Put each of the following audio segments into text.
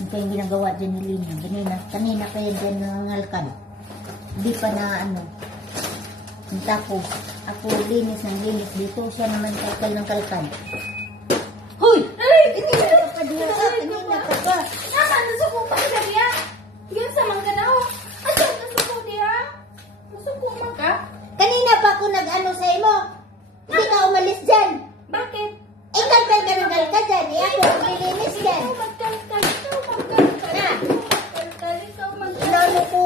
Ito yung ginagawa dyan ni Lina. Kanina kaya dyan nangalkal. Hindi pa na ano. Tapos, ako linis ng linis dito. Siya naman kalkal ng kalkal. Hoy! Ay! Kanina ka pa diya. Kanina ka pa. Nama, nasuko pa ka diya. Yan sa mga na oh. Asa, nasuko diya. Nasuko man ka? Kanina pa ako nag-ano sa imo. Hindi ka umalis dyan. Bakit? Kalkal ka ng kalkal dyan. Ako, lilinis dyan. Magkalkal, ikaw magkalkal. Na. Magkalkal, ikaw magkalkal. Inano ko,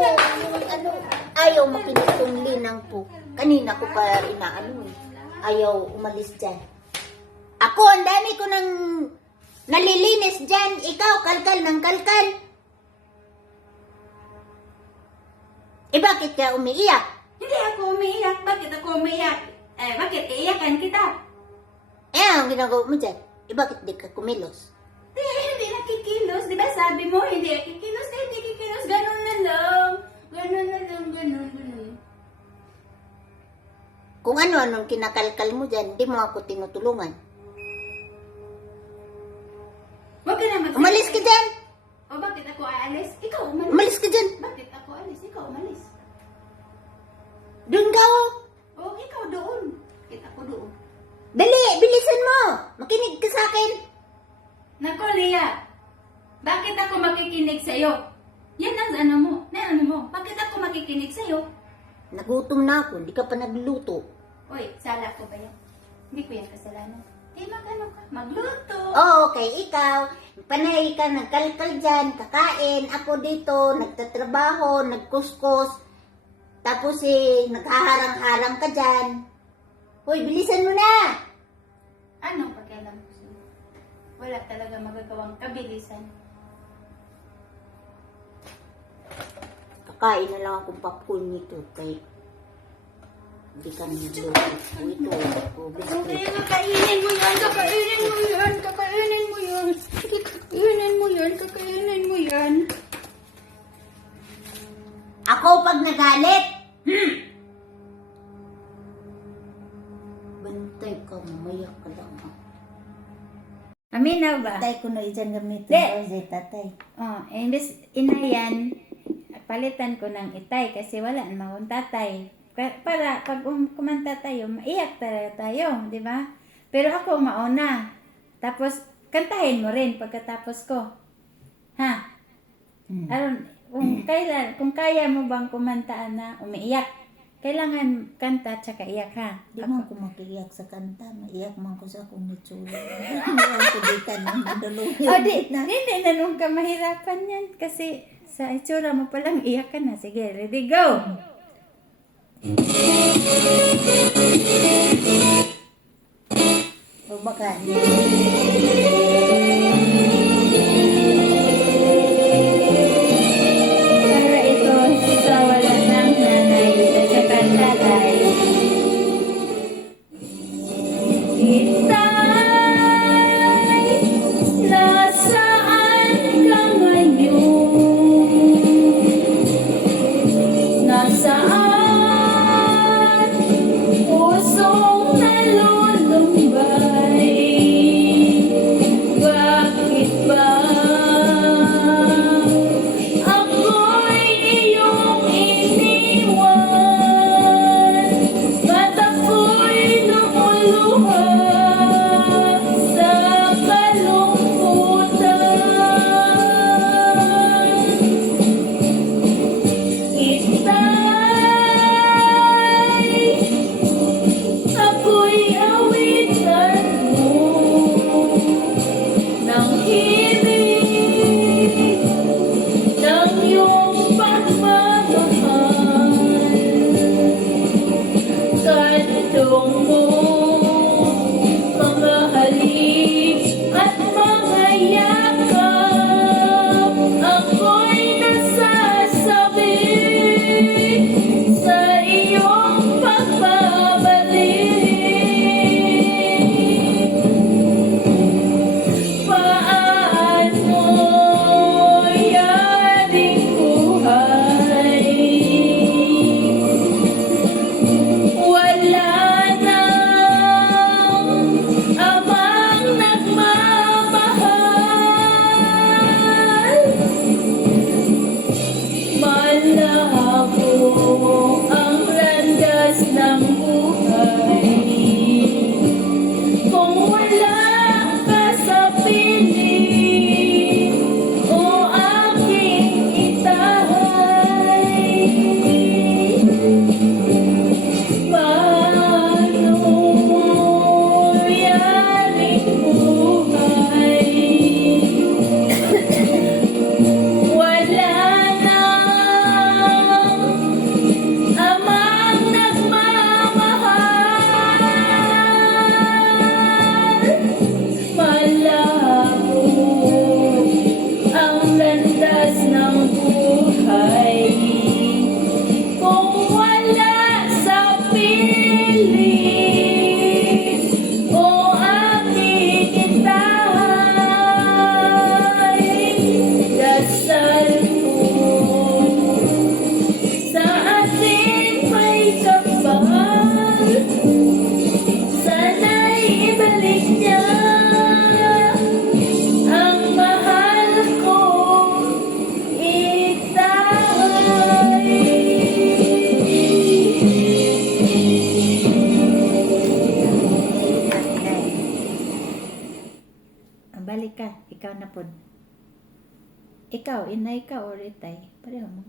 ano, ayaw makinig tong linang po. Kanina ko pa inaano eh. Ayaw umalis dyan. Ako, ang dami ko nang nalilinis dyan. Ikaw, kalkal ng kalkal. Eh, bakit ka umiiyak? Hindi ako umiiyak. Bakit ako umiiyak? Bakit iiyakan kita? Eh, ang ginagawa mo dyan? Eh, bakit di ka kumilos? Hindi nakikilos. Di ba sabi mo, hindi nakikilos? Hindi kikilos. Ganun na lang. Ganun na lang. Ganun. Kung ano-anong kinakalkal mo dyan, di mo ako tinutulungan. Huwag ka na magsabi. Umalis ka dyan! O bakit ako aalis? Ikaw umalis. Umalis ka dyan! Bakit ako alis? Ikaw umalis. Doon ka oh! O ikaw doon. Bakit ako doon? Dali! Bilisan mo! Makinig ka sa akin! Nako, Lia. Bakit ako makikinig sa'yo? Yan ang ano mo. Bakit ako makikinig sa'yo? Nagutom na ako, hindi ka pa nagluto. Uy, sala ko ba yan? Hindi ko yan kasalanan. Mag-ano ka? Magluto. Oh, okay, ikaw, panay ka, nagkalkal dyan, kakain, ako dito, nagtatrabaho, nagkuskus, tapos naghaharang-harang ka dyan. Hoy, bilisan mo na! Anong pakialam ko sa'yo? Wala talaga magagawang kabilisan. Kakain na lang akong popcorn nito, kay hindi ka nagluto. Ito, Okay, kakainin mo yan, kakainin mo yan, kakainin mo yan. Kakainin mo yan, kakainin mo yan. Ako pag nagalit, bantay ka, mamaya ka lang. Aminaw ba? Tatay ko na dyan gamitin Di. ko, Zay, tatay. Oh, imbes inayan, palitan ko ng itay kasi wala namang tatay. Para pag kumanta tayo, maiyak talaga tayo, di ba? Pero ako mauna. Tapos, kantahin mo rin pagkatapos ko. Ha? Aron, kung kaya mo bang kumantaan na umiiyak, kailangan kanta at saka iyak, ha? Di man ko makiiyak sa kanta, maiyak man ko sa akong nitsura. Hindi ko di ka nang madulungan. O, hindi na nung ka mahirapan yan kasi sa itsura mo palang iyak ka na. Sige, ready, go! O baka, Para ito sa wala ng nanay at saka tatay. Itay, nasaan ka ngayon? Nasaan pusong nalulumbay? balik ka. Ikaw na pod. Ikaw, inay ka or itay. Pareho mo.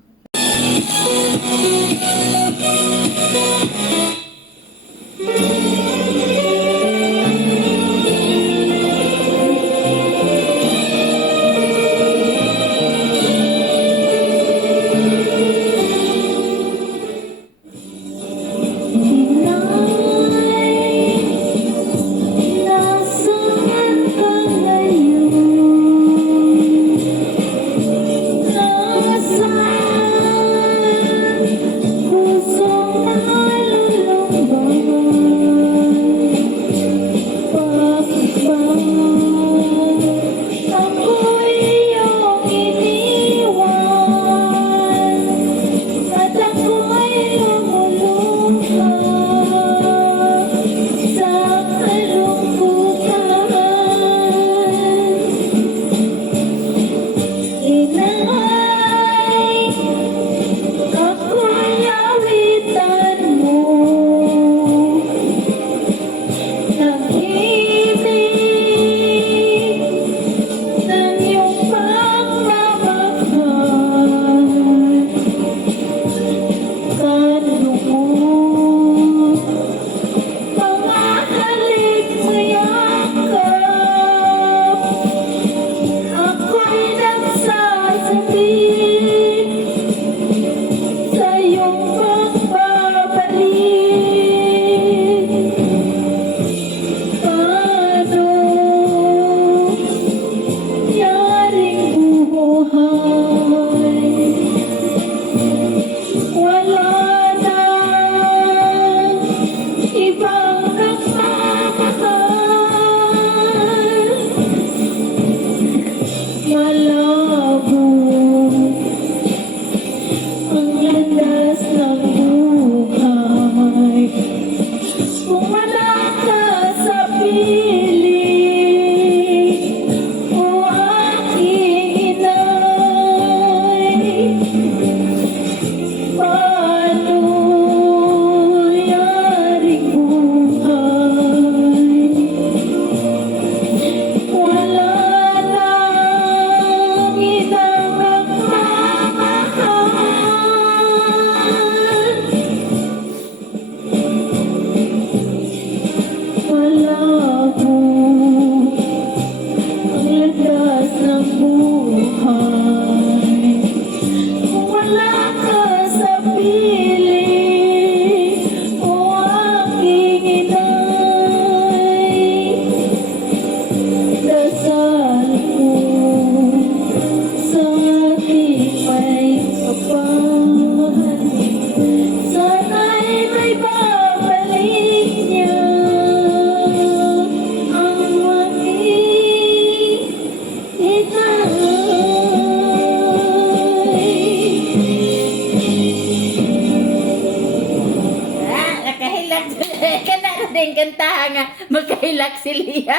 Din kantahan nga magkailak si Lia.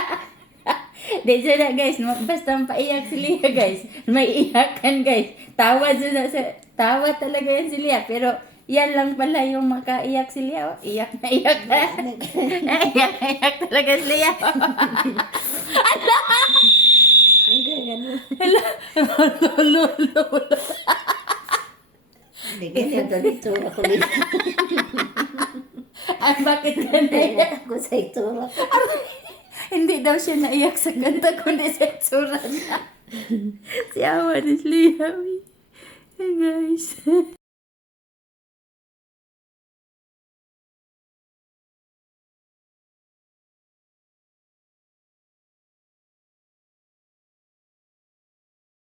Di na guys, basta paiyak si Lia guys. May iyakan guys. Tawa talaga yan si Lia. Pero yan lang pala yung makaiyak si Lia. Oh, iyak na iyak na. Iyak na iyak talaga si Lia. Ala! Lolo. Hindi ganyan dito ako nila. Ay, bakit ka naiyak? Ako sa itsura ko. Hindi daw siya naiyak sa kanta, kundi sa itsura niya. Si Awa ni Lia. Hey guys.